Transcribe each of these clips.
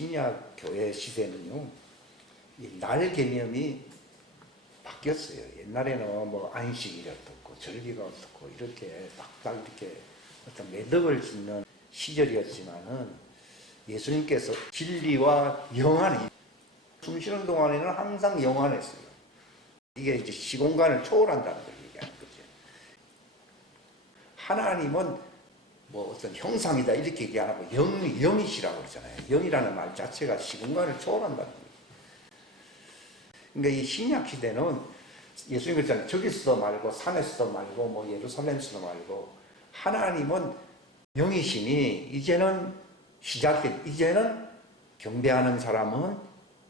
신약 교회 시대는요, 이 날 개념이 바뀌었어요. 옛날에는 뭐 안식일이 어떻고 절기가 어떻고 이렇게 딱딱 이렇게 어떤 매듭을 짓는 시절이었지만은 예수님께서 진리와 영안이 숨쉬는 동안에는 항상 영안했어요. 이게 이제 시공간을 초월한다는 걸 얘기하는 거죠. 하나님은 뭐 어떤 형상이다 이렇게 얘기 안 하고 영이시라고 그러잖아요. 영이라는 말 자체가 시공간을 초월한다는 거예요. 그러니까 이 신약 시대는 예수님 그랬잖아요. 저기서도 말고 산에서도 말고 뭐 예루살렘에서도 말고 하나님은 영이시니 이제는 이제는 경배하는 사람은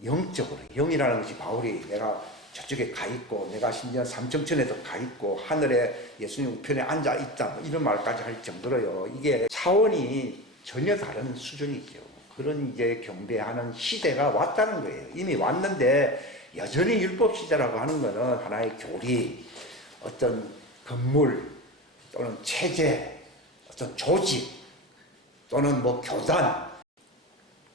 영적으로, 영이라는 것이 바울이 내가 저쪽에 가 있고 내가 심지어 삼청천에도 가 있고 하늘에 예수님 우편에 앉아 있다 뭐 이런 말까지 할 정도로요. 이게 차원이 전혀 다른 수준이죠. 그런 이제 경배하는 시대가 왔다는 거예요. 이미 왔는데 여전히 율법 시대라고 하는 것은 하나의 교리, 어떤 건물 또는 체제, 어떤 조직 또는 뭐 교단,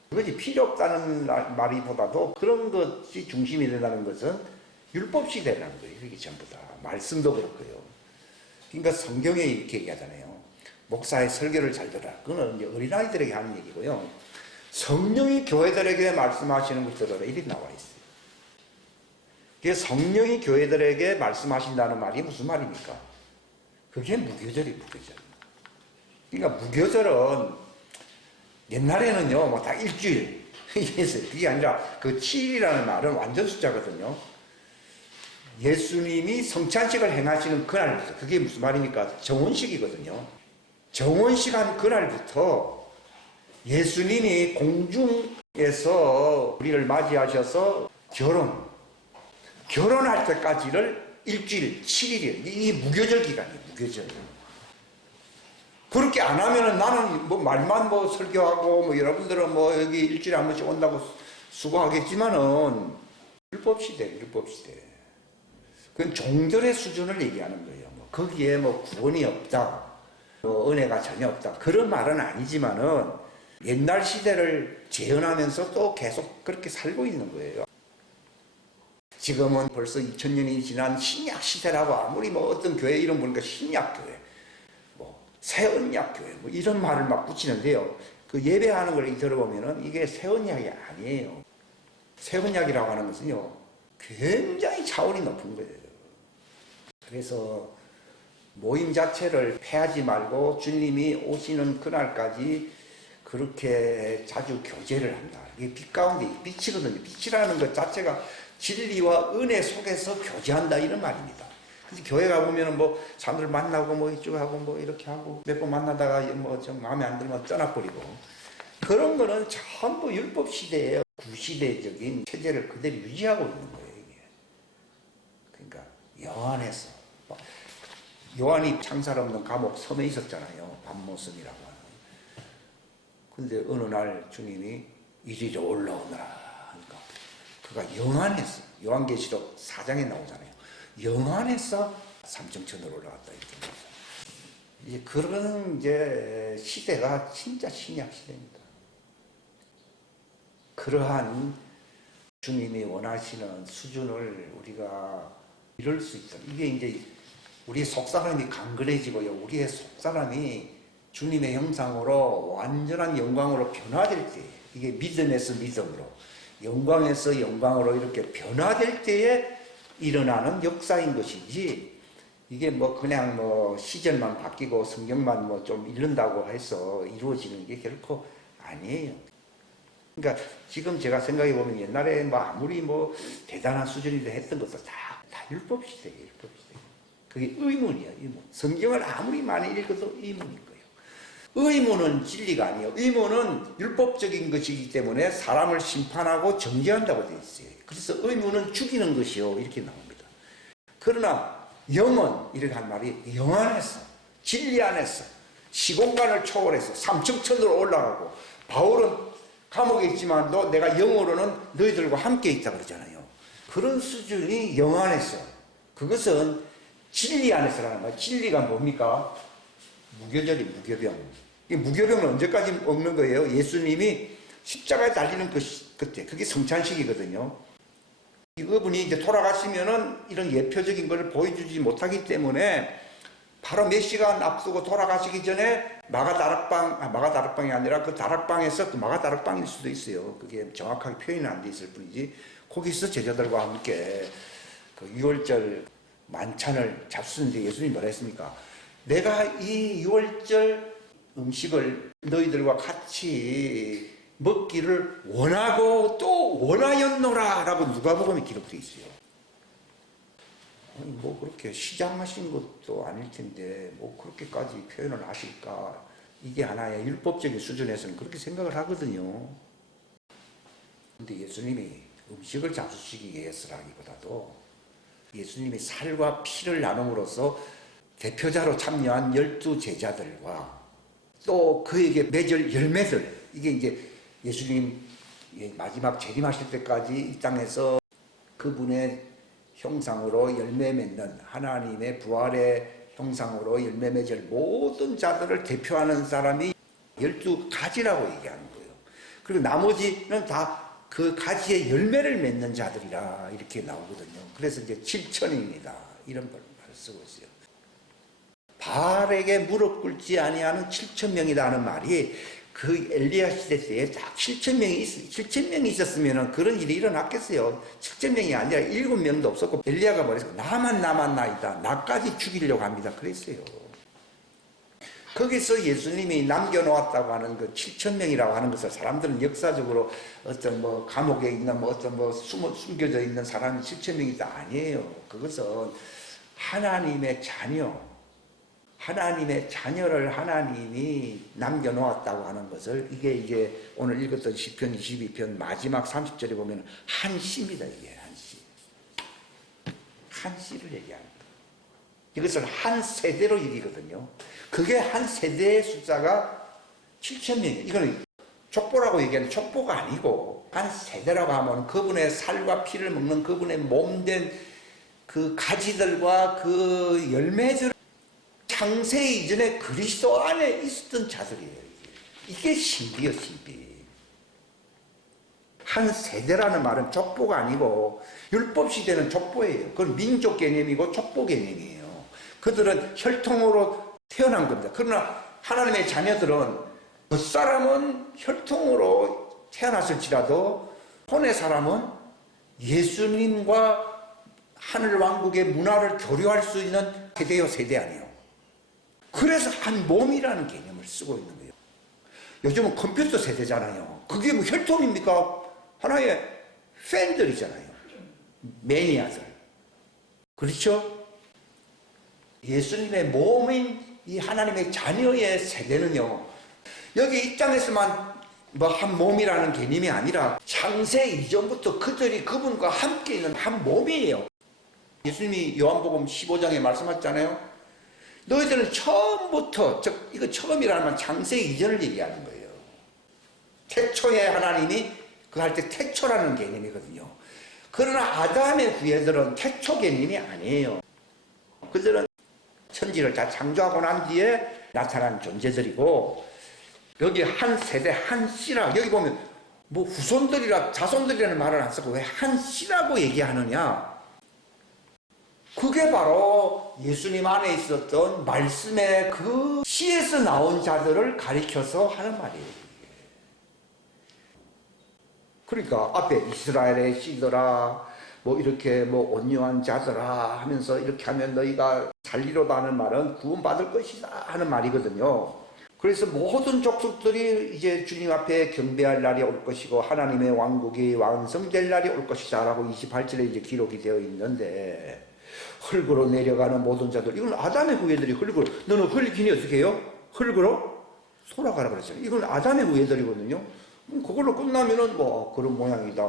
그것이 필요 없다는 말이보다도 그런 것이 중심이 된다는 것은 율법 시대라는 거예요. 이게 전부 다. 말씀도 그렇고요. 그러니까 성경에 이렇게 얘기하잖아요. 목사의 설교를 잘 들어라. 그거는 이제 어린아이들에게 하는 얘기고요. 성령이 교회들에게 말씀하시는 것을 들어라. 이렇게 나와 있어요. 성령이 교회들에게 말씀하신다는 말이 무슨 말입니까? 그게 무교절이에요, 무교절. 그러니까 무교절은 옛날에는요, 뭐 다 일주일 이랬어요. 그게 아니라 그 7일이라는 말은 완전 숫자거든요. 예수님이 성찬식을 행하시는 그날부터, 그게 무슨 말입니까? 정혼식이거든요. 정혼식 한 그날부터 예수님이 공중에서 우리를 맞이하셔서 결혼할 때까지를 일주일, 7일이에요. 이 무교절 기간이에요, 무교절. 그렇게 안 하면은 나는 뭐 말만 뭐 설교하고 뭐 여러분들은 뭐 여기 일주일에 한 번씩 온다고 수고하겠지만은 율법시대. 그건 종절의 수준을 얘기하는 거예요. 뭐 거기에 뭐 구원이 없다, 뭐 은혜가 전혀 없다. 그런 말은 아니지만은 옛날 시대를 재현하면서 또 계속 그렇게 살고 있는 거예요. 지금은 벌써 2000년이 지난 신약 시대라고 아무리 뭐 어떤 교회 이름 보니까 신약교회, 뭐 새언약교회 뭐 이런 말을 막 붙이는데요. 그 예배하는 걸 들어보면은 이게 새언약이 아니에요. 새언약이라고 하는 것은요, 굉장히 차원이 높은 거예요. 그래서 모임 자체를 폐하지 말고 주님이 오시는 그날까지 그렇게 자주 교제를 한다. 이게 빛 가운데 빛이거든요. 빛이라는 것 자체가 진리와 은혜 속에서 교제한다 이런 말입니다. 그래서 교회 가보면은 뭐 사람들 만나고 뭐 이쪽 하고 뭐 이렇게 하고 몇 번 만나다가 뭐 좀 마음에 안 들면 떠나버리고 그런 거는 전부 율법 시대의 구시대적인 체제를 그대로 유지하고 있는 거예요. 이게. 그러니까 요한에서 요한이 창살 없는 감옥 섬에 있었잖아요. 밤모섬이라고 하는. 근데 어느 날 주님이 이리로 올라오너라 하니까 그가 영안에서, 요한계시록 4장에 나오잖아요. 영안에서 삼청천으로 올라갔다 이렇게 나오잖아요. 이제 그런 이제 시대가 진짜 신약 시대입니다. 그러한 주님이 원하시는 수준을 우리가 이룰 수 있다. 이게 이제 우리 속사람이 강건해지고요. 우리의 속사람이 주님의 형상으로 완전한 영광으로 변화될 때, 이게 믿음에서 믿음으로, 영광에서 영광으로 이렇게 변화될 때에 일어나는 역사인 것이지, 이게 뭐 그냥 뭐 시절만 바뀌고 성경만 뭐 좀 읽는다고 해서 이루어지는 게 결코 아니에요. 그러니까 지금 제가 생각해 보면 옛날에 뭐 아무리 뭐 대단한 수준이라 했던 것도 다 율법 시대예요, 율법 시대. 그게 의문이야, 의문. 성경을 아무리 많이 읽어도 의문인 거예요. 의문은 진리가 아니에요. 의문은 율법적인 것이기 때문에 사람을 심판하고 정죄한다고 되어 있어요. 그래서 의문은 죽이는 것이요 이렇게 나옵니다. 그러나 영은 이렇게 한 말이 영 안에서, 진리 안에서, 시공간을 초월해서 삼청천으로 올라가고, 바울은 감옥에 있지만도 내가 영으로는 너희들과 함께 있다 그러잖아요. 그런 수준이 영 안에서, 그것은 진리 안에서라는 거예요. 진리가 뭡니까? 무교절이 무교병. 이 무교병은 언제까지 먹는 거예요? 예수님이 십자가에 달리는 그때 그게 성찬식이거든요. 이분이 이제 돌아가시면은 이런 예표적인 것을 보여주지 못하기 때문에 바로 몇 시간 앞두고 돌아가시기 전에 마가다락방이 아니라 그 다락방에서 그 마가다락방일 수도 있어요. 그게 정확하게 표현은 안 돼 있을 뿐이지. 거기서 제자들과 함께 그 6월절 만찬을 잡수는데 예수님이 뭐라 했습니까? 내가 이 6월절 음식을 너희들과 같이 먹기를 원하고 또 원하였노라 라고 누가복음에 기록되어 있어요. 아니 뭐 그렇게 시장하신 것도 아닐 텐데 뭐 그렇게까지 표현을 하실까? 이게 하나의 율법적인 수준에서는 그렇게 생각을 하거든요. 근데 예수님이 음식을 잡수시기 위해서라기보다도 예수님이 살과 피를 나눔으로써 대표자로 참여한 12제자들과 또 그에게 맺을 열매들, 이게 이제 예수님 마지막 재림하실 때까지 이 땅에서 그분의 형상으로 열매 맺는 하나님의 부활의 형상으로 열매 맺을 모든 자들을 대표하는 사람이 12가지라고 얘기하는 거예요. 그리고 나머지는 다 그 가지의 열매를 맺는 자들이라 이렇게 나오거든요. 그래서 이제 7천입니다. 이런 말을 쓰고 있어요. 바알에게 무릎 꿇지 아니하는 7,000명이라는 말이 그 엘리야 시대 때에 딱 7,000명이 있었으면 그런 일이 일어났겠어요. 7,000명이 아니라 7명도 없었고 엘리야가 뭐랬어요? 나만 남았나이다. 나까지 죽이려고 합니다. 그랬어요. 거기서 예수님이 남겨놓았다고 하는 그 7,000명이라고 하는 것을 사람들은 역사적으로 어떤 뭐 감옥에 있는 뭐 어떤 뭐 숨겨져 있는 사람이 7,000명이 아니에요. 그것은 하나님의 자녀를 하나님이 남겨놓았다고 하는 것을 이게 이제 오늘 읽었던 시편 22편 마지막 30절에 보면 한씨입니다. 이게 한씨를 얘기하는 거예요. 이것을 한 세대로 얘기거든요. 그게 한 세대의 숫자가 7,000명이에요. 이거는 족보라고 얘기하는 족보가 아니고 한 세대라고 하면 그분의 살과 피를 먹는 그분의 몸된 그 가지들과 그 열매들 창세 이전에 그리스도 안에 있었던 자들이에요. 이게 신비예요, 신비. 한 세대라는 말은 족보가 아니고 율법 시대는 족보예요. 그건 민족 개념이고 족보 개념이에요. 그들은 혈통으로 태어난 겁니다. 그러나 하나님의 자녀들은 겉사람은 혈통으로 태어났을지라도 혼의 사람은 예수님과 하늘 왕국의 문화를 교류할 수 있는 세대요, 세대 아니에요. 그래서 한 몸이라는 개념을 쓰고 있는 거예요. 요즘은 컴퓨터 세대잖아요. 그게 뭐 혈통입니까? 하나의 팬들이잖아요. 매니아들. 그렇죠? 예수님의 몸인 이 하나님의 자녀의 세대는요, 여기 이 땅에서만 뭐 한 몸이라는 개념이 아니라 창세 이전부터 그들이 그분과 함께 있는 한 몸이에요. 예수님이 요한복음 15장에 말씀하셨잖아요. 너희들은 처음부터, 이거 처음이라는 건 창세 이전을 얘기하는 거예요. 태초에 하나님이 그 할 때 태초라는 개념이거든요. 그러나 아담의 후예들은 태초 개념이 아니에요. 그들은 천지를 다 창조하고 난 뒤에 나타난 존재들이고, 여기 한 세대 한 씨라, 여기 보면 뭐 후손들이라 자손들이라는 말을 안 쓰고 왜 한 씨라고 얘기하느냐? 그게 바로 예수님 안에 있었던 말씀의 그 씨에서 나온 자들을 가리켜서 하는 말이에요. 그러니까 앞에 이스라엘의 씨더라, 뭐 이렇게 뭐 온유한 자들아 하면서 이렇게 하면 너희가 살리로다 하는 말은 구원받을 것이다 하는 말이거든요. 그래서 모든 족속들이 이제 주님 앞에 경배할 날이 올 것이고 하나님의 왕국이 완성될 날이 올 것이다 라고 28절에 이제 기록이 되어 있는데, 흙으로 내려가는 모든 자들, 이건 아담의 후예들이 흙으로, 너는 흙이니 어떻게 해요? 흙으로 돌아가라 그랬잖아요. 이건 아담의 후예들이거든요. 그걸로 끝나면은 뭐 그런 모양이다.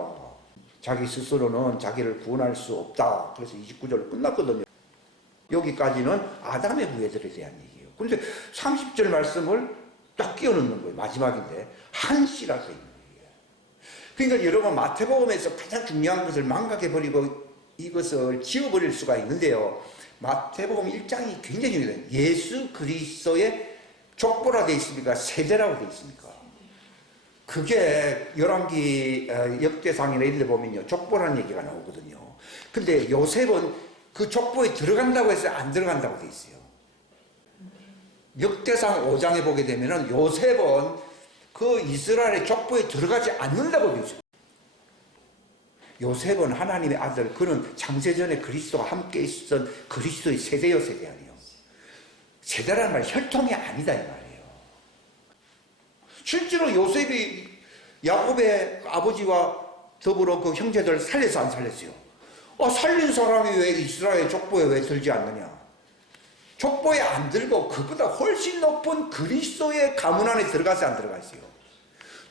자기 스스로는 자기를 구원할 수 없다. 그래서 29절로 끝났거든요. 여기까지는 아담의 후예들에 대한 얘기예요. 그런데 30절 말씀을 딱 끼워 넣는 거예요. 마지막인데 한 씨라고 있는 거예요. 그러니까 여러분 마태복음에서 가장 중요한 것을 망각해버리고 이것을 지워버릴 수가 있는데요. 마태복음 1장이 굉장히 중요해요. 예수 그리스도의 족보라 되어 있습니까? 세대라고 되어 있습니까? 그게 열왕기 역대상이나 이런 데 보면요, 족보라는 얘기가 나오거든요. 근데 요셉은 그 족보에 들어간다고 해서 안 들어간다고 돼 있어요. 역대상 5장에 보게 되면은 요셉은 그 이스라엘의 족보에 들어가지 않는다고 되어 있어요. 요셉은 하나님의 아들, 그는 창세전에 그리스도와 함께 있었던 그리스도의 세대요, 세대 아니에요. 세대라는 말 혈통이 아니다 이 말이에요. 실제로 요셉이 야곱의 아버지와 더불어 그 형제들 살려서 안 살렸어요? 살린 사람이 왜 이스라엘 족보에 왜 들지 않느냐? 족보에 안 들고 그보다 훨씬 높은 그리스도의 가문 안에 들어가서 안 들어가 있어요.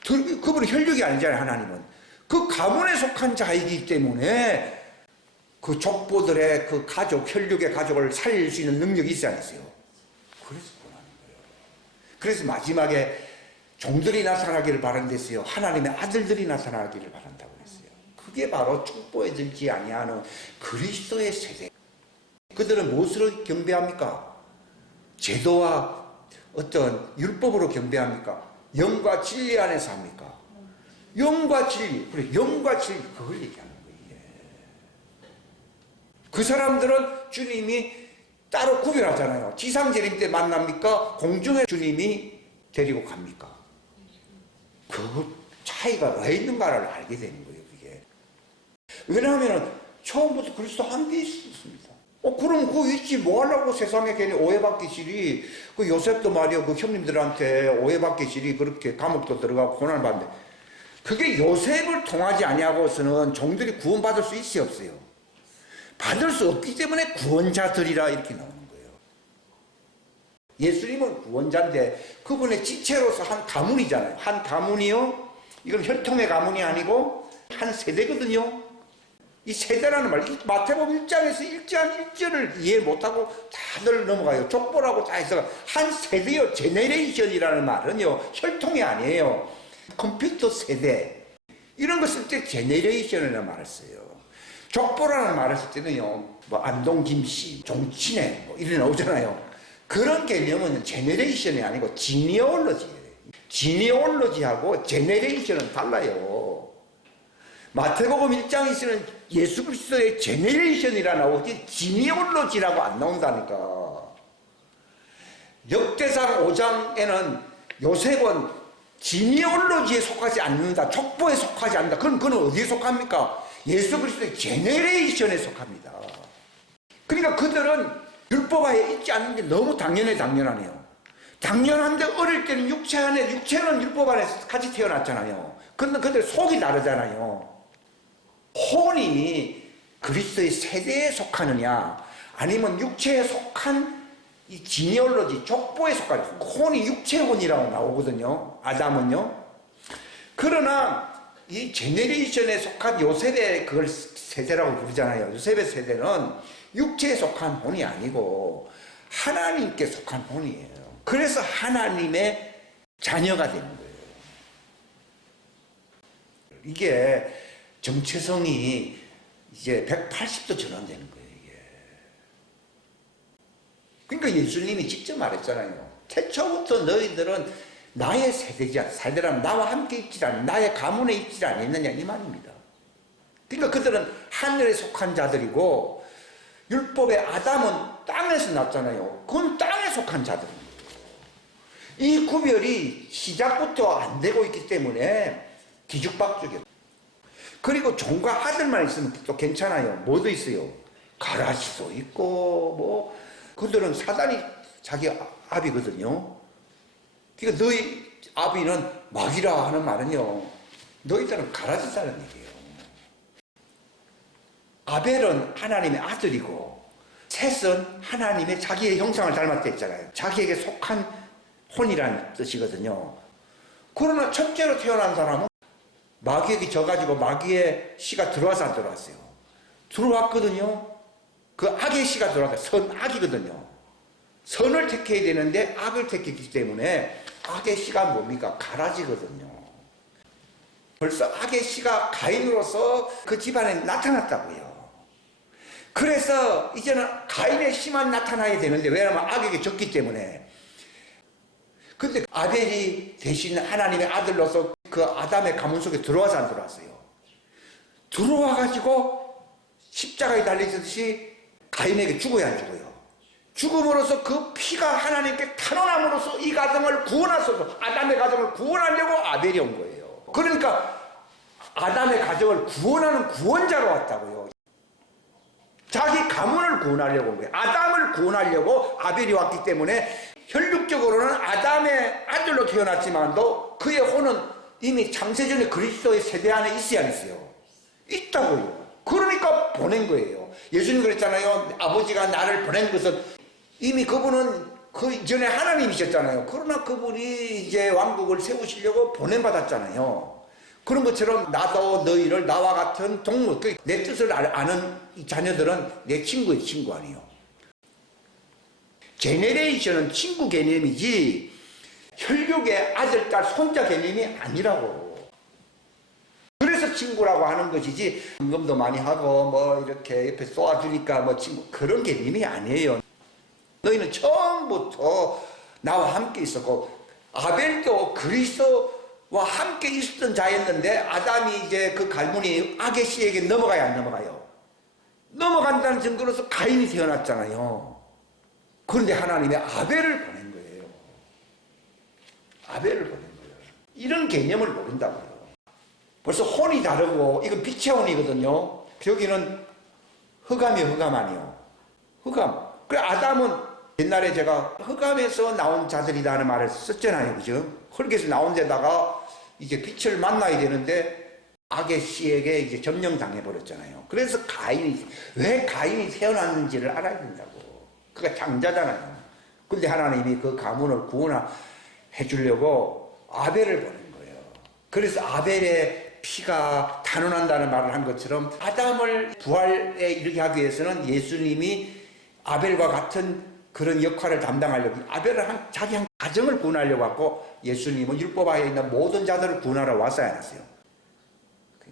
그분은 혈육이 아니잖아요, 하나님은. 그 가문에 속한 자이기 때문에 그 족보들의 그 가족, 혈육의 가족을 살릴 수 있는 능력이 있어야 안 있어요. 그래서 권하는 거예요. 그래서 마지막에 종들이 나타나기를 바란댔어요. 하나님의 아들들이 나타나기를 바란다고 했어요. 그게 바로 족보에 들지 아니하는 그리스도의 세대. 그들은 무엇으로 경배합니까? 제도와 어떤 율법으로 경배합니까? 영과 진리 안에서 합니까? 영과 진리, 그래, 영과 진리, 그걸 얘기하는 거예요. 그 사람들은 주님이 따로 구별하잖아요. 지상재림 때 만납니까? 공중에 주님이 데리고 갑니까? 그 차이가 왜 있는가를 알게 되는 거예요, 그게. 왜냐하면 처음부터 그리스도 함께 있었습니다. 그럼 그 있지 뭐 하려고 세상에 괜히 오해받기 싫이. 그 요셉도 말이요, 그 형님들한테 오해받기 싫이 그렇게 감옥도 들어가고 고난받는데, 그게 요셉을 통하지 아니하고서는 종들이 구원받을 수 있어요, 없어요? 받을 수 없기 때문에 구원자들이라 이렇게 나오는 거예요. 예수님은 구원자인데 그분의 지체로서 한 가문이잖아요. 한 가문이요, 이건 혈통의 가문이 아니고 한 세대거든요. 이 세대라는 말, 마태복음 1장에서 1장 1절을 이해 못하고 다들 넘어가요. 족보라고 다 해서 한 세대요. 제네레이션이라는 말은요, 혈통이 아니에요. 컴퓨터 세대, 이런 거 쓸 때 제네레이션이라는 말을 써요. 족보라는 말을 쓸 때는요, 뭐 안동 김씨, 종친회 뭐 이런 나오잖아요. 그런 개념은 제네레이션이 아니고 지니올로지예요. 지니올로지하고 제네레이션은 달라요. 마태복음 1장에 쓰는 예수 그리스도의 제네레이션이라 나오지 지니올로지라고 안 나온다니까. 역대상 5장에는 요셉은 지니올로지에 속하지 않는다, 족보에 속하지 않는다. 그건 어디에 속합니까? 예수 그리스도의 제네레이션에 속합니다. 그러니까 그들은 율법하에 있지 않는 게 너무 당연하네요. 당연한데 어릴 때는 육체는 율법 안에 같이 태어났잖아요. 근데 그들 속이 다르잖아요. 혼이 그리스도의 세대에 속하느냐, 아니면 육체에 속한 이 지니올로지, 족보에 속하는, 혼이 육체혼이라고 나오거든요, 아담은요. 그러나 이 제네레이션에 속한 요셉의 그걸 세대라고 부르잖아요. 요셉의 세대는 육체에 속한 혼이 아니고 하나님께 속한 혼이에요. 그래서 하나님의 자녀가 되는 거예요. 이게 정체성이 이제 180도 전환되는 거예요, 이게. 그러니까 예수님이 직접 말했잖아요. 태초부터 너희들은 나의 세대지 않, 살더라면 나와 함께 있지 않, 나의 가문에 있지 않았느냐, 이 말입니다. 그러니까 그들은 하늘에 속한 자들이고, 율법의 아담은 땅에서 났잖아요. 그건 땅에 속한 자들입니다. 이 구별이 시작부터 안 되고 있기 때문에 뒤죽박죽이에요. 그리고 종과 아들만 있으면 또 괜찮아요. 뭐도 있어요? 가라지도 있고, 뭐, 그들은 사단이 자기 아비거든요. 그러니까 너희 아비는 마귀라 하는 말은요, 너희들은 가라지다는 얘기예요. 아벨은 하나님의 아들이고, 셋은 하나님의 자기의 형상을 닮았다 했잖아요. 자기에게 속한 혼이라는 뜻이거든요. 그러나 첫째로 태어난 사람은 마귀에게 져가지고 마귀의 씨가 들어와서 안 들어왔어요? 들어왔거든요. 그 악의 씨가 들어왔어요. 선악이거든요. 선을 택해야 되는데 악을 택했기 때문에 악의 씨가 뭡니까? 가라지거든요. 벌써 악의 씨가 가인으로서 그 집안에 나타났다고요. 그래서 이제는 가인의 씨만 나타나야 되는데, 왜냐하면 악에게 졌기 때문에. 근데 아벨이 대신 하나님의 아들로서 그 아담의 가문 속에 들어와서 안 들어왔어요. 들어와가지고 십자가에 달리듯이 가인에게 죽어야 안 죽어요. 죽음으로써 그 피가 하나님께 탄원함으로써 이 가정을 구원하소서, 아담의 가정을 구원하려고 아벨이 온 거예요. 그러니까 아담의 가정을 구원하는 구원자로 왔다고요. 자기 가문을 구원하려고 온 거예요. 아담을 구원하려고 아벨이 왔기 때문에 혈육적으로는 아담의 아들로 태어났지만도 그의 혼은 이미 창세전에 그리스도의 세대 안에 있어야 안 있어요. 있다고요. 그러니까 보낸 거예요. 예수님 그랬잖아요. 아버지가 나를 보낸 것은, 이미 그분은 그 이전에 하나님이셨잖아요. 그러나 그분이 이제 왕국을 세우시려고 보냄받았잖아요. 그런 것처럼 나도 너희를 나와 같은 동물, 내 뜻을 아는 이 자녀들은 내 친구의 친구 아니에요. 제네레이션은 친구 개념이지 혈육의 아들, 딸, 손자 개념이 아니라고. 그래서 친구라고 하는 것이지, 헌금도 많이 하고 뭐 이렇게 옆에 쏘아주니까 뭐 친구, 그런 개념이 아니에요. 너희는 처음부터 나와 함께 있었고, 아벨도 그리스도와 함께 있었던 자였는데 아담이 이제 그 갈무리 악의 씨에게 넘어가야 안 넘어가요? 넘어간다는 증거로서 가인이 태어났잖아요. 그런데 하나님이 아벨을 보낸 거예요. 아벨을 보낸 거예요. 이런 개념을 모른다고요. 벌써 혼이 다르고, 이건 빛의 혼이거든요. 여기는 흑암이요, 흑암 아니요. 흑암. 그래, 아담은 옛날에 제가 흑암에서 나온 자들이라는 말을 썼잖아요. 그죠? 흙에서 나온 데다가 이제 빛을 만나야 되는데 악의 씨에게 이제 점령당해 버렸잖아요. 그래서 왜 가인이 태어났는지를 알아야 된다고. 그가 장자잖아요. 근데 하나님이 그 가문을 구원해 주려고 아벨을 보낸 거예요. 그래서 아벨의 피가 탄원한다는 말을 한 것처럼 아담을 부활에 이르게 하기 위해서는 예수님이 아벨과 같은 그런 역할을 담당하려고, 아벨은 자기 한 가정을 구원하려고 하고, 예수님은 율법하에 있는 모든 자들을 구원하러 왔어야 했어요.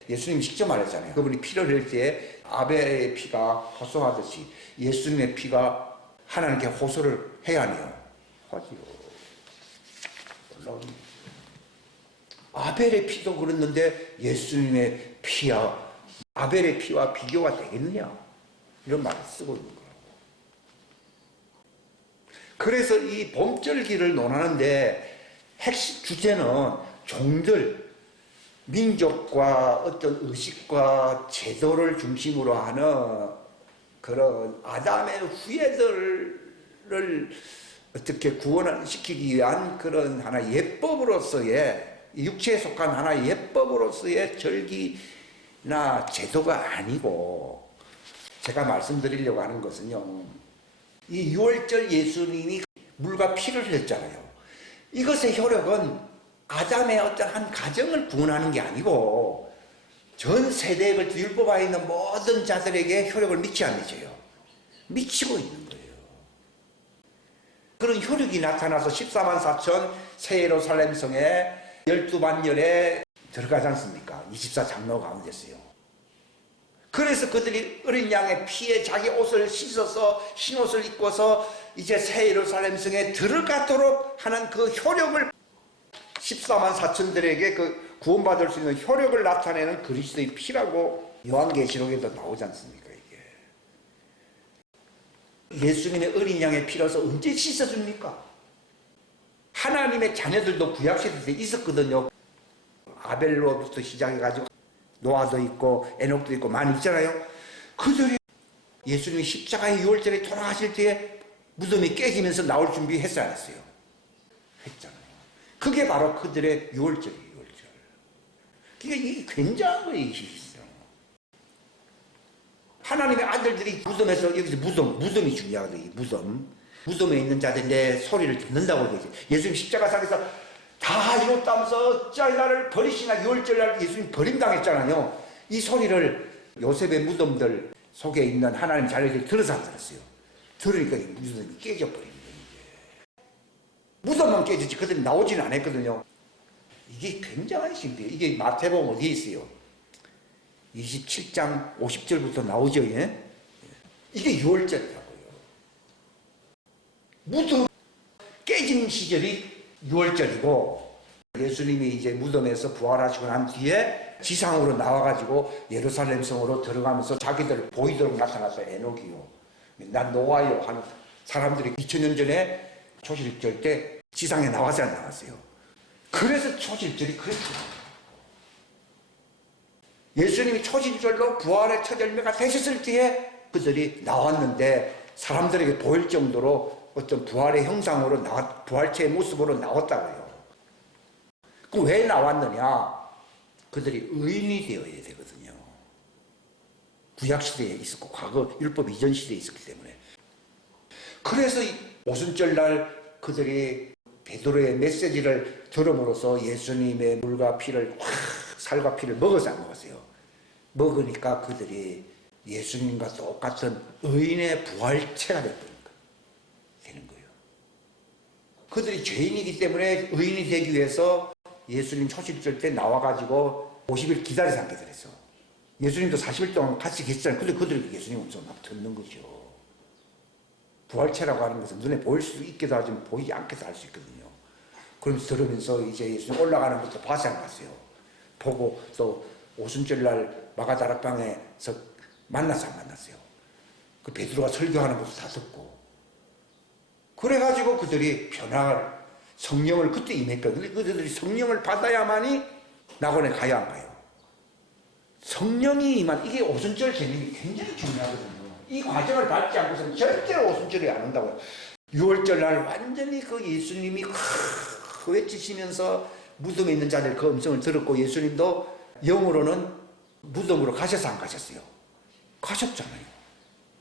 예수님이 직접 말했잖아요. 그분이 피를 흘릴 때에 아벨의 피가 호소하듯이 예수님의 피가 하나님께 호소를 해야 하네요. 하지요. 올라옵니다. 아벨의 피도 그랬는데 예수님의 피와 아벨의 피와 비교가 되겠느냐, 이런 말을 쓰고 있는 거예요. 그래서 이 봄절기를 논하는데 핵심 주제는 종들, 민족과 어떤 의식과 제도를 중심으로 하는 그런 아담의 후예들을 어떻게 구원시키기 위한 그런 하나의 예법으로서의, 육체에 속한 하나의 예법으로서의 절기나 제도가 아니고, 제가 말씀드리려고 하는 것은요, 이 6월절 예수님이 물과 피를 흘렸잖아요. 이것의 효력은 아담의 어떤 한 가정을 구원하는 게 아니고 전 세대에 걸쳐 율법하에 있는 모든 자들에게 효력을 미치 안 미쳐요? 미치고 있는 거예요. 그런 효력이 나타나서 14만 4천 새 예루살렘 성에 12만열에 들어가지 않습니까? 24장로 가운데서요. 그래서 그들이 어린 양의 피에 자기 옷을 씻어서 흰옷을 입고서 이제 새 예루살렘 성에 들어가도록 하는 그 효력을, 14만 4천들에게 그 구원받을 수 있는 효력을 나타내는 그리스도의 피라고 요한계시록에도 나오지 않습니까? 이게 예수님의 어린 양의 피라서 언제 씻어줍니까? 하나님의 자녀들도 구약시대 때 있었거든요. 아벨로부터 시작해가지고 노아도 있고 에녹도 있고 많이 있잖아요. 그들이 예수님이 십자가의 6월절에 돌아가실 때에 무덤이 깨지면서 나올 준비했어야 했어요. 했잖아요. 그게 바로 그들의 6월절이에요. 6월절. 그러니까 이게 굉장한 거예요. 이 시스템. 하나님의 아들들이 무덤에서, 여기서 무덤이 중요하거든요. 무덤에 있는 자들이 내 소리를 듣는다고 얘기해요. 예수님 십자가상에서 다 이뤘다면서 어찌할 나를 버리시나, 6월절 날 예수님 버림당했잖아요. 이 소리를 요셉의 무덤들 속에 있는 하나님 자녀들이 들어서 안 들었어요. 들으니까 무덤이 깨져버린 거예요. 무덤만 깨졌지 그들이 나오지는 않았거든요. 이게 굉장한 신비예요. 이게 마태복음 어디에 있어요? 27장 50절부터 나오죠. 예? 이게 6월절이라고요. 무덤 깨진 시절이 6월절이고 예수님이 이제 무덤에서 부활하시고 난 뒤에 지상으로 나와가지고 예루살렘 성으로 들어가면서 자기들 보이도록 나타났어요. 에녹이요. 난 노아요 하는 사람들이 2000년 전에 초실절 때 지상에 나와서 안 나왔어요. 그래서 초실절이 그랬어요. 예수님이 초실절로 부활의 첫 열매가 되셨을 때에 그들이 나왔는데 사람들에게 보일 정도로 어떤 부활의 형상으로 부활체의 모습으로 나왔다고요. 그럼 왜 나왔느냐? 그들이 의인이 되어야 되거든요. 구약시대에 있었고 과거 율법 이전 시대에 있었기 때문에. 그래서 오순절날 그들이 베드로의 메시지를 들음으로써 예수님의 물과 피를 살과 피를 먹어서 안 먹었어요. 먹으니까 그들이 예수님과 똑같은 의인의 부활체가 되는 거예요. 그들이 죄인이기 때문에 의인이 되기 위해서 예수님 초실절 때 나와가지고 50일 기다려서 앉게 됐어. 예수님도 40일 동안 같이 계시잖아요. 근데 그들이 예수님 엄청 막 듣는 거죠. 부활체라고 하는 것은 눈에 보일 수도 있기도 하지만 보이지 않게도 할 수 있거든요. 그러면서 들으면서 이제 예수님 올라가는 것도 봐서 안 갔어요. 보고 또 오순절날 마가다락방에서 만나서 안 만났어요. 그 베드로가 설교하는 것도 다 듣고. 그래가지고 그들이 변화를 성령을 그때 임했거든요. 근데 그들이 성령을 받아야만이 낙원에 가야 안 가요. 성령이 임한 이게 오순절 개념이 굉장히 중요하거든요. 이 과정을 밟지 않고서는 절대로 오순절이 안 온다고요. 6월절 날 완전히 그 예수님이 외치시면서 무덤에 있는 자들 그 음성을 들었고 예수님도 영으로는 무덤으로 가셔서 안 가셨어요. 가셨잖아요.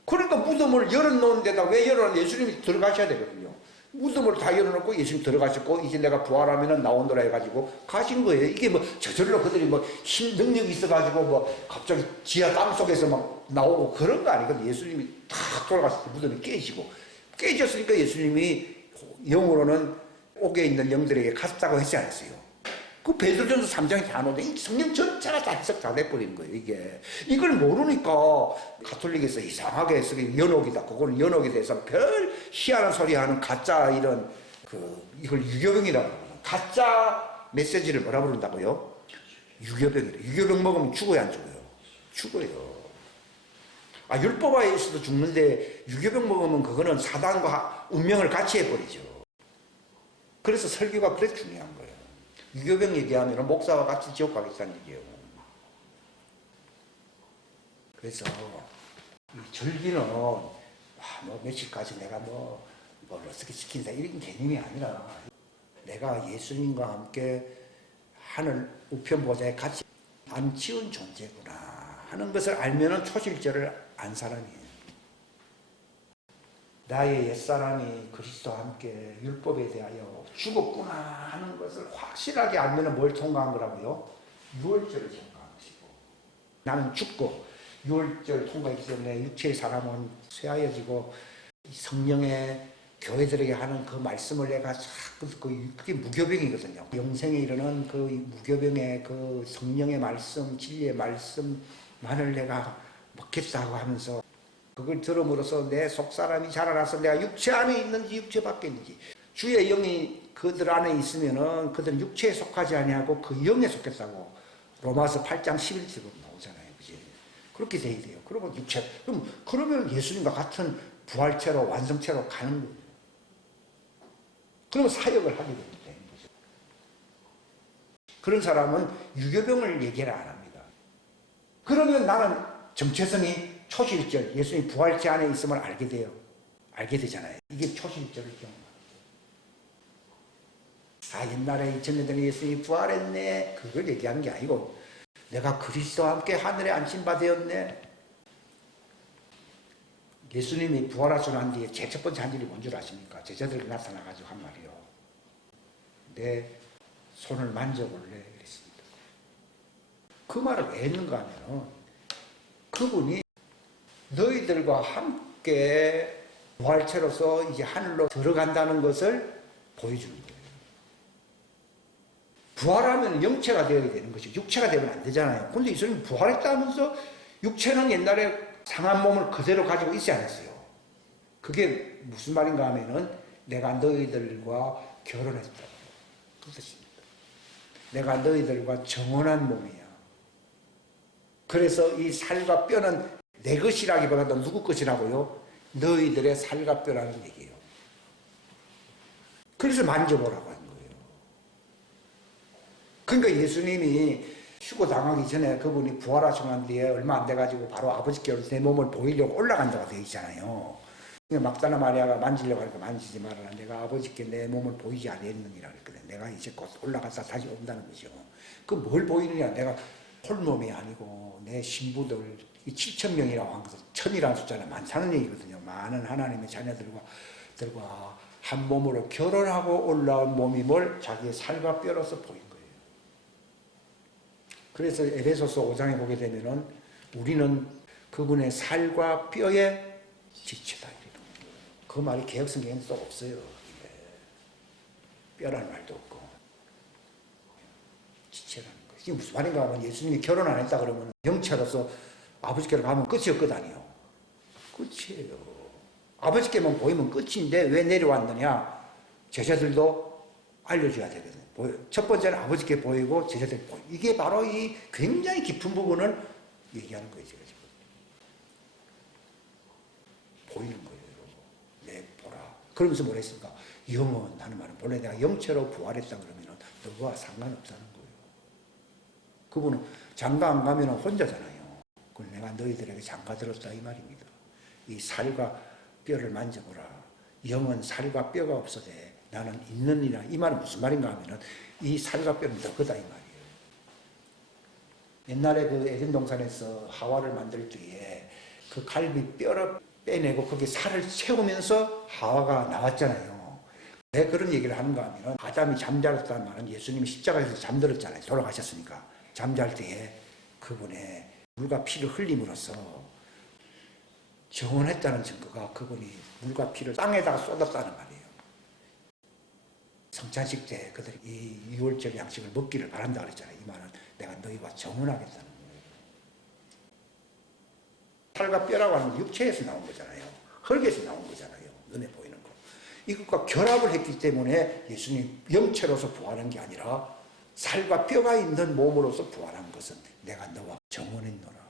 그러니까 무덤을 열어놓은 데다 왜 열어놓은 예수님이 들어가셔야 되거든요. 무덤을 다 열어놓고 예수님 들어가셨고 이제 내가 부활하면 나온다라 해가지고 가신 거예요. 이게 뭐 저절로 그들이 뭐 힘 능력이 있어가지고 뭐 갑자기 지하 땅 속에서 막 나오고 그런 거 아니거든요. 예수님이 탁 돌아갔을 때 무덤이 깨지고 깨졌으니까 예수님이 영으로는 옥에 있는 영들에게 갔다고 했지 않았어요. 그 베드로전서 3장이 다 나오는데 이 성령 전체가 다 해석 다 돼버리는 거예요. 이걸 모르니까 가톨릭에서 이상하게 해서 연옥이다. 그거는 연옥에 대해서 별 희한한 소리 하는 가짜 이런 이걸 유교병이라고 그러거든요. 가짜 메시지를 뭐라 부른다고요? 유교병이래. 유교병 먹으면 죽어야 안 죽어요? 죽어요. 율법화에서도 죽는데 유교병 먹으면 그거는 사단과 운명을 같이 해버리죠. 그래서 설교가 그렇게 중요한 거예요. 유교병 얘기하면 목사와 같이 지옥 가겠다는 얘기예요. 그래서 이 절기는 뭐 며칠까지 내가 뭘 어떻게 지킨다 이런 개념이 아니라 내가 예수님과 함께 하늘 우편 보좌에 같이 안치운 존재구나 하는 것을 알면은 초실절을 안 사람이에요. 나의 옛사람이 그리스도와 함께 율법에 대하여 죽었구나 하는 것을 확실하게 알면 뭘 통과한 거라고요? 6월절을 통과한 것이고 나는 죽고 6월절 통과했기 때문에 육체의 사람은 쇠하여지고 성령의 교회들에게 하는 그 말씀을 내가 자꾸 듣고 그게 무교병이거든요. 영생에 이르는 그 무교병의 그 성령의 말씀, 진리의 말씀만을 내가 먹겠다고 하면서 그걸 들음으로써 내 속사람이 자라나서 내가 육체 안에 있는지 육체 밖에 있는지 주의 영이 그들 안에 있으면은 그들은 육체에 속하지 아니하고 그 영에 속했다고 로마서 8장 11절로 나오잖아요. 그지? 그렇게 돼야 돼요. 그러면 그러면 예수님과 같은 부활체로 완성체로 가는 거예요. 그러면 사역을 하게 되는 거죠. 그런 사람은 유교병을 얘기를 안 합니다. 그러면 나는 정체성이 초실절, 예수님 부활체 안에 있음을 알게 돼요. 알게 되잖아요. 이게 초실절을 경험합니다. 옛날에 2000년 전에 예수님이 부활했네. 그걸 얘기하는 게 아니고 내가 그리스도와 함께 하늘에 안심받았네. 예수님이 부활하시고 난 뒤에 제일 첫 번째 한 일이 뭔 줄 아십니까? 제자들에게 나타나가지고 한 말이요. 내 손을 만져볼래? 그랬습니다. 그 말을 왜 했는가 하면 그분이 너희들과 함께 부활체로서 이제 하늘로 들어간다는 것을 보여주는 거예요. 부활하면 영체가 되어야 되는 것이 육체가 되면 안 되잖아요. 근데 예수님이 부활했다면서 육체는 옛날에 상한 몸을 그대로 가지고 있지 않았어요. 그게 무슨 말인가 하면은 내가 너희들과 결혼했다. 그 뜻입니다. 내가 너희들과 정혼한 몸이야. 그래서 이 살과 뼈는 내 것이라기보다도 누구 것이라고요? 너희들의 살과 뼈라는 얘기예요. 그래서 만져보라고 하는 거예요. 그러니까 예수님이 휴거당하기 전에 그분이 부활하시고 난 뒤에 얼마 안 돼가지고 바로 아버지께로 내 몸을 보이려고 올라간다고 되어 있잖아요. 막달라 마리아가 만지려고 하니까 만지지 말아라. 내가 아버지께 내 몸을 보이지 않았느니라 그랬거든. 내가 이제 곧 올라가서 다시 온다는 거죠. 그 뭘 보이느냐? 내가 홀몸이 아니고 내 신부들 이 7,000명이라고 한 것은 천이라는 숫자는 많다는 얘기거든요. 많은 하나님의 자녀들과 한 몸으로 결혼하고 올라온 몸이 뭘 자기의 살과 뼈로서 보인 거예요. 그래서 에베소서 5장에 보게 되면은 우리는 그분의 살과 뼈의 지체다. 그 말이 개혁성경에는 또 없어요. 뼈라는 말도 없고 지체라는 거. 이게 무슨 말인가 하면 예수님이 결혼 안 했다 그러면 영체로서 아버지께로 가면 끝이었거든요. 끝이에요. 아버지께만 보이면 끝인데 왜 내려왔느냐? 제자들도 알려줘야 되거든요. 첫 번째는 아버지께 보이고 제자들 보이고. 이게 바로 이 굉장히 깊은 부분을 얘기하는 거예요. 제가 지금. 보이는 거예요. 내 보라. 그러면서 뭐라 했습니까? 영원 하는 말은 본래 내가 영체로 부활했다 그러면 너와 상관없다는 거예요. 그분은 장가 안 가면 혼자잖아요. 그걸 내가 너희들에게 장가 들었다 이 말입니다. 이 살과 뼈를 만져보라. 영은 살과 뼈가 없어되 나는 있느니라. 이 말은 무슨 말인가 하면은 이 살과 뼈는 너거다 이 말이에요. 옛날에 그 에덴 동산에서 하와를 만들 때에 그 갈비 뼈를 빼내고 거기에 살을 채우면서 하와가 나왔잖아요. 왜 그런 얘기를 하는가 하면 아담이 잠자렸다는 말은 예수님이 십자가에서 잠들었잖아요. 돌아가셨으니까. 잠잘 때에 그분의 물과 피를 흘림으로써 정언했다는 증거가 그분이 물과 피를 땅에다가 쏟았다는 말이에요. 성찬식 때 그들이 이 유월절 양식을 먹기를 바란다 그랬잖아요. 이 말은 내가 너희와 정언하겠다는 거예요. 살과 뼈라고 하는 육체에서 나온 거잖아요. 흙에서 나온 거잖아요. 눈에 보이는 거. 이것과 결합을 했기 때문에 예수님 영체로서 부활한 게 아니라 살과 뼈가 있는 몸으로서 부활한 것은 내가 너와 정언했노라.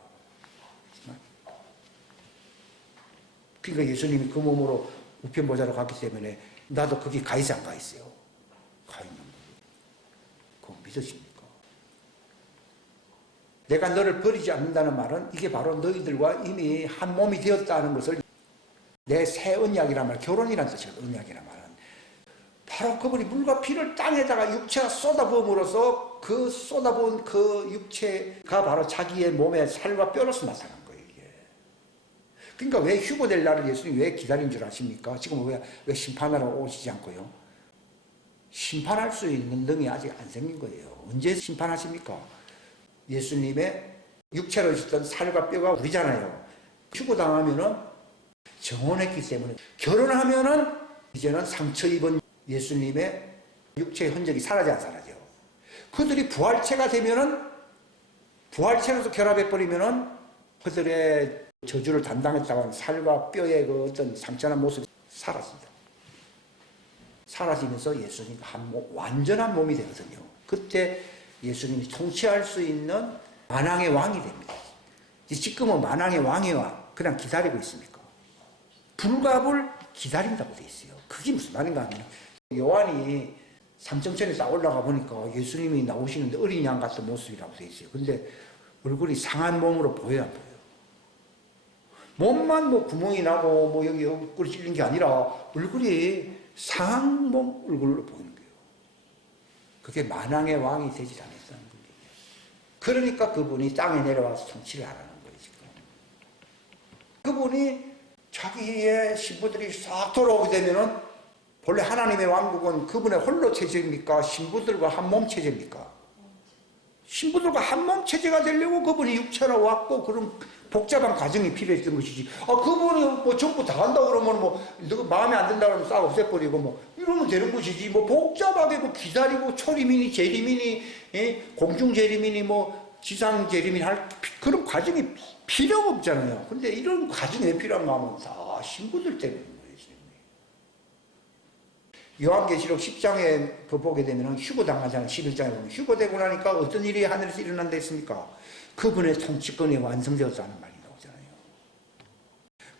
그러니까 예수님이 그 몸으로 우편보좌로 갔기 때문에 나도 거기 가 있어 안 가 있어요? 가 있는 거예요. 그거 믿으십니까? 내가 너를 버리지 않는다는 말은 이게 바로 너희들과 이미 한 몸이 되었다는 것을 내 새 언약이란 말, 결혼이란 뜻이에요. 언약이란 말은 바로 그분이 물과 피를 땅에다가 육체가 쏟아부음으로써 그 쏟아부은 그 육체가 바로 자기의 몸의 살과 뼈로서 나타난 거예요. 이게. 그러니까 왜 휴거될 날을 예수님이 왜 기다린 줄 아십니까? 지금 왜 심판하러 오시지 않고요? 심판할 수 있는 능이 아직 안 생긴 거예요. 언제 심판하십니까? 예수님의 육체로 있었던 살과 뼈가 우리잖아요. 휴거당하면은 정혼했기 때문에 결혼하면은 이제는 상처 입은 예수님의 육체의 흔적이 사라져 안 사라져. 그들이 부활체가 되면은 부활체로서 결합해버리면은 그들의 저주를 담당했다고 하는 살과 뼈의 그 어떤 상처난 모습이 사라진다. 사라지면서 예수님과 한 몸, 완전한 몸이 되거든요. 그때 예수님이 통치할 수 있는 만왕의 왕이 됩니다. 지금은 만왕의 왕의 왕, 그냥 기다리고 있습니까? 불갑을 기다린다고 돼 있어요. 그게 무슨 말인가 하면 요한이 삼청천에 딱 올라가 보니까 예수님이 나오시는데 어린 양 같은 모습이라고 돼 있어요. 근데 얼굴이 상한 몸으로 보여야 보여요. 몸만 뭐 구멍이 나고 뭐 여기 얼굴이 찔린 게 아니라 얼굴이 상한 몸 얼굴로 보이는 거예요. 그게 만왕의 왕이 되지 않았다는 거예요. 그러니까 그분이 땅에 내려와서 통치를 하라는 거예요. 지금. 그분이 자기의 신부들이 싹 돌아오게 되면은 본래 하나님의 왕국은 그분의 홀로 체제입니까? 신부들과 한 몸 체제입니까? 신부들과 한 몸 체제가 되려고 그분이 육체로 왔고 그런 복잡한 과정이 필요했던 것이지. 그분이 뭐 전부 다 한다 그러면 뭐 누구 마음에 안 든다 그러면 싹 없애버리고 뭐 이러면 되는 것이지. 뭐 복잡하게 뭐 기다리고 초리미니 재리미니 공중 재리미니 뭐 지상 재리미니 할 그런 과정이 필요가 없잖아요. 근데 이런 과정이 왜 필요한가 하면 다 신부들 때문인 거예요. 요한계시록 10장에 그 보게 되면 휴거당하잖아요. 11장에 보면 휴거되고 나니까 어떤 일이 하늘에서 일어난다 했습니까? 그분의 통치권이 완성되었다는 말이 나오잖아요.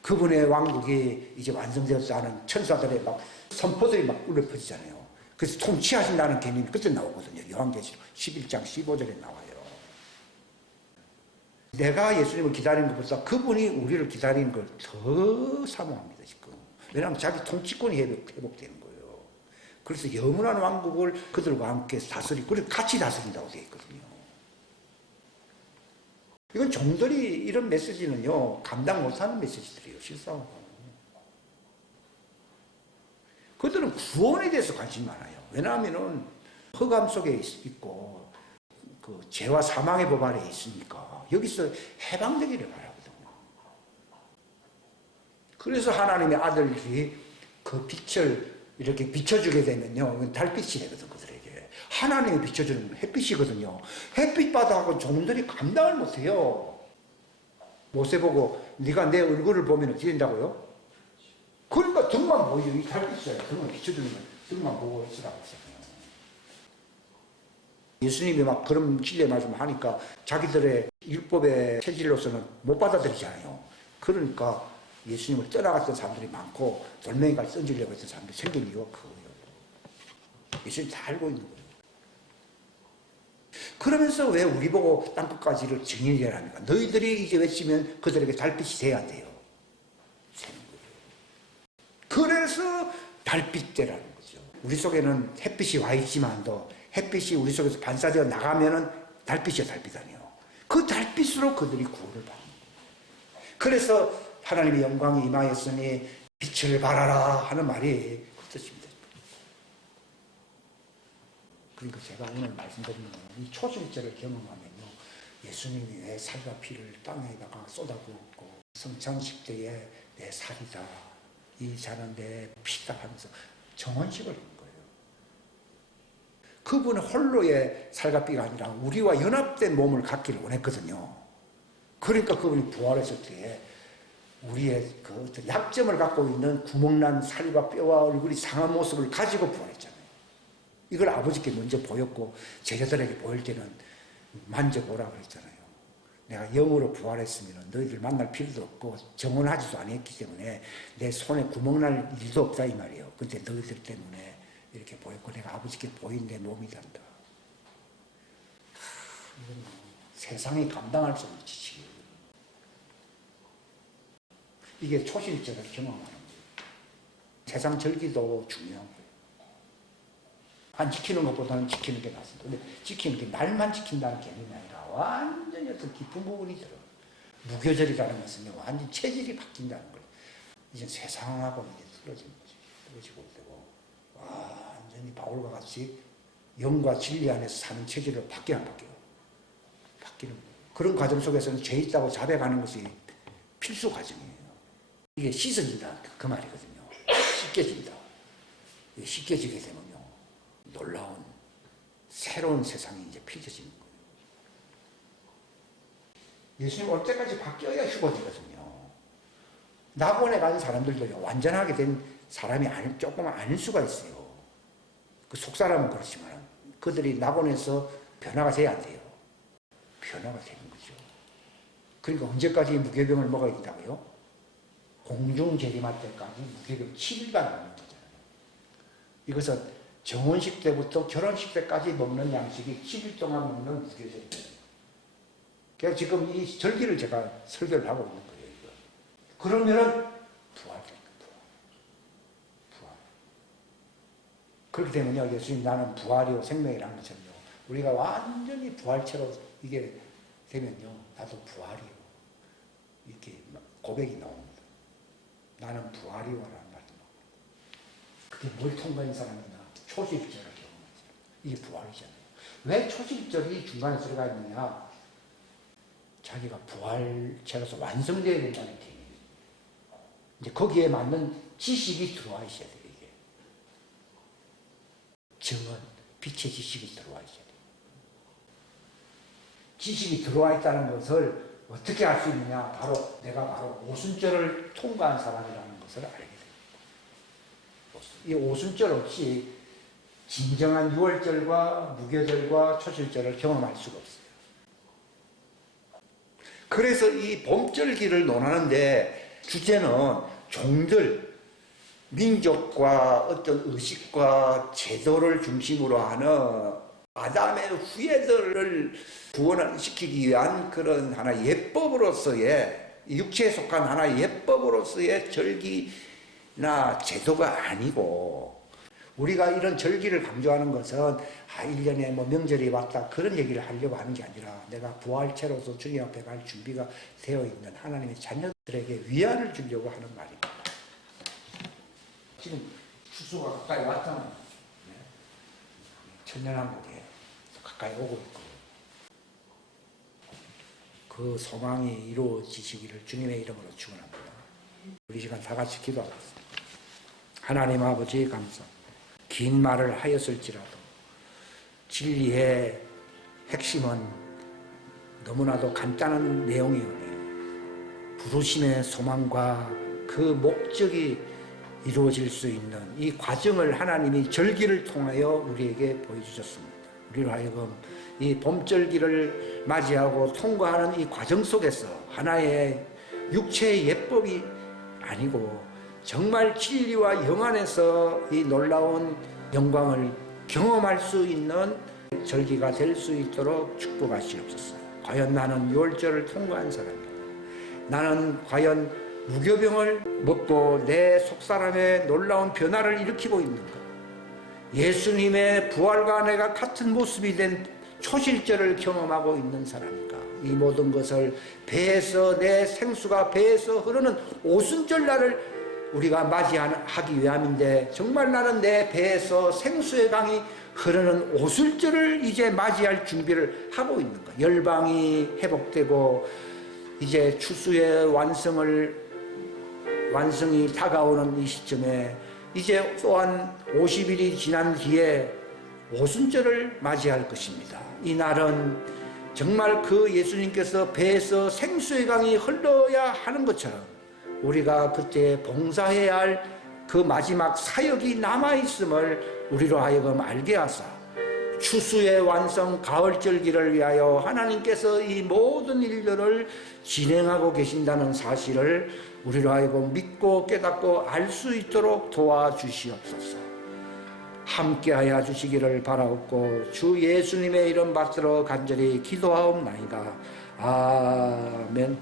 그분의 왕국이 이제 완성되었다는 천사들의 막 선포들이 막 울려 퍼지잖아요. 그래서 통치하신다는 개념이 그때 나오거든요. 요한계시록 11장 15절에 나와요. 내가 예수님을 기다리는 것보다 그분이 우리를 기다리는 걸 더 사모합니다, 지금. 왜냐하면 자기 통치권이 회복되는 거예요. 그래서 영원한 왕국을 그들과 함께 다스리고, 그리고 같이 다스린다고 되어 있거든요. 이건 종들이 이런 메시지는요, 감당 못하는 메시지들이에요, 실상으로. 그들은 구원에 대해서 관심이 많아요. 왜냐하면은 흑암 속에 있고, 그 죄와 사망의 법 아래 있으니까 여기서 해방되기를 바라거든요. 그래서 하나님의 아들이 그 빛을 이렇게 비춰주게 되면요, 달빛이 되거든, 그들에게. 하나님이 비춰주는 건 햇빛이거든요. 햇빛 바다하고 종들이 감당을 못해요. 모세 보고 네가 내 얼굴을 보면 어떻게 된다고요? 그러니까 등만 보여. 이 달빛이야. 등을 비춰주는 건 등만 보고 있으라고 했잖아요. 예수님이 막 그런 진리의 말씀을 하니까 자기들의 율법의 체질로서는 못 받아들이잖아요. 그러니까 예수님을 떠나갔던 사람들이 많고 돌멩이까지 던지려고 했던 사람들이 생긴 이유가 그거예요. 예수님 다 알고 있는 거예요. 그러면서 왜 우리 보고 땅끝까지를 증인이라 합니까? 너희들이 이제 외치면 그들에게 달빛이 돼야 돼요. 그래서 달빛대라는 거죠. 우리 속에는 햇빛이 와 있지만도 햇빛이 우리 속에서 반사되어 나가면은 달빛이 달빛 아니에요. 그 달빛으로 그들이 구원을 받는 거예요. 그래서 하나님의 영광이 임하였으니 빛을 발하라 하는 말이 그 뜻입니다. 그러니까 제가 오늘 말씀드리는 이 초실제를 경험하면요, 예수님이 내 살과 피를 땅에다가 쏟아부었고 성찬식 때에 내 살이다, 이 자는 내 피다 하면서 정언식을 한 거예요. 그분은 홀로의 살과 피가 아니라 우리와 연합된 몸을 갖기를 원했거든요. 그러니까 그분이 부활했을 때에 우리의 그 어떤 약점을 갖고 있는 구멍난 살과 뼈와 얼굴이 상한 모습을 가지고 부활했잖아요. 이걸 아버지께 먼저 보였고 제자들에게 보일 때는 만져보라 그랬잖아요. 내가 영으로 부활했으면 너희들 만날 필요도 없고 정언하지도 않았기 때문에 내 손에 구멍날 일도 없다 이 말이에요. 근데 너희들 때문에 이렇게 보였고 내가 아버지께 보인 내 몸이 된다. 이건 세상이 감당할 수 없는 지식이에요. 이게 초실제를 경험하는 거예요. 세상 절기도 중요한 거예요. 안 지키는 것보다는 지키는 게 낫습니다. 근데 지키는 게 날만 지킨다는 개념이 아니라 완전히 어떤 깊은 부분이 들어요. 무교절이라는 것은 완전 체질이 바뀐다는 거예요. 이제 세상하고 이제 틀어지는 거죠. 틀어지고 되고 완전히 바울과 같이 영과 진리 안에서 사는 체질로 바뀌어 안 바뀌어요. 바뀌는 거예요. 그런 과정 속에서는 죄 있다고 자백하는 것이 필수 과정이에요. 이게 씻어진다 그 말이거든요. 씻겨진다. 씻겨지게 되면요, 놀라운 새로운 세상이 이제 펼쳐지는 거예요. 예수님 올 때까지 바뀌어야 휴거되거든요. 낙원에 간 사람들도요, 완전하게 된 사람이 조금 아닐 수가 있어요. 그 속사람은 그렇지만 그들이 낙원에서 변화가 돼야 안 돼요. 변화가 되는 거죠. 그러니까 언제까지 무교병을 먹어야 된다고요? 공중 재림할 때까지 무교병 7일간 먹는 거잖아요. 이것은 정혼식 때부터 결혼식 때까지 먹는 양식이 7일 동안 먹는 무교절이에요. 그래서 지금 이 절기를 제가 설교를 하고 있는 거예요. 이거. 그러면은 부활됩니다. 부활. 그렇게 되면요, 예수님 나는 부활이요 생명이라는 것은요, 우리가 완전히 부활체로 이게 되면요, 나도 부활이요, 이렇게 고백이 나옵니다. 나는 부활이요라는 말이 나옵니다. 그게 뭘 통과한 사람이냐? 초실절을 경험하죠. 이게 부활이잖아요. 왜 초실절이 중간에 들어가 있느냐? 자기가 부활체로서 완성되어야 된다는 개념이에요. 이제 거기에 맞는 지식이 들어와 있어야 돼요, 이게. 정은, 빛의 지식이 들어와 있어야 돼요. 지식이 들어와 있다는 것을 어떻게 알 수 있느냐? 바로 내가 바로 오순절을 통과한 사람이라는 것을 알게 됩니다. 이 오순절 없이 진정한 유월절과 무교절과 초실절을 경험할 수가 없어요. 그래서 이 봄절기를 논하는데 주제는 종들, 민족과 어떤 의식과 제도를 중심으로 하는 아담의 후예들을 구원시키기 위한 그런 하나의 예법으로서의, 육체에 속한 하나의 예법으로서의 절기나 제도가 아니고, 우리가 이런 절기를 강조하는 것은 1년에 뭐 명절이 왔다 그런 얘기를 하려고 하는 게 아니라, 내가 부활체로서 주님 앞에 갈 준비가 되어 있는 하나님의 자녀들에게 위안을 주려고 하는 말입니다. 지금 추수가 가까이 왔잖아요. 천년왕국에 가까이 오고 있고, 그 소망이 이루어지시기를 주님의 이름으로 축원합니다. 우리 시간 다 같이 기도하겠습니다. 하나님 아버지 감사합니다. 긴 말을 하였을지라도 진리의 핵심은 너무나도 간단한 내용이오니, 부르심의 소망과 그 목적이 이루어질 수 있는 이 과정을 하나님이 절기를 통하여 우리에게 보여주셨습니다. 우리로 하여금 이 봄절기를 맞이하고 통과하는 이 과정 속에서 하나의 육체의 예법이 아니고 정말 진리와 영 안에서 이 놀라운 영광을 경험할 수 있는 절기가 될 수 있도록 축복하시옵소서. 과연 나는 유월절을 통과한 사람인가? 나는 과연 무교병을 먹고 내 속사람의 놀라운 변화를 일으키고 있는가? 예수님의 부활과 내가 같은 모습이 된 초실절을 경험하고 있는 사람인가? 이 모든 것을 배에서, 내 생수가 배에서 흐르는 오순절날을 우리가 맞이하기 위함인데, 정말 나는 내 배에서 생수의 강이 흐르는 오순절을 이제 맞이할 준비를 하고 있는가? 열방이 회복되고 이제 추수의 완성이 다가오는 이 시점에 이제 또한 50일이 지난 뒤에 오순절을 맞이할 것입니다. 이 날은 정말 그 예수님께서 배에서 생수의 강이 흘러야 하는 것처럼 우리가 그때 봉사해야 할 그 마지막 사역이 남아있음을 우리로 하여금 알게 하사, 추수의 완성 가을절기를 위하여 하나님께서 이 모든 일들을 진행하고 계신다는 사실을 우리로 하여금 믿고 깨닫고 알 수 있도록 도와주시옵소서. 함께하여 주시기를 바라옵고 주 예수님의 이름 받들어 간절히 기도하옵나이다. 아멘.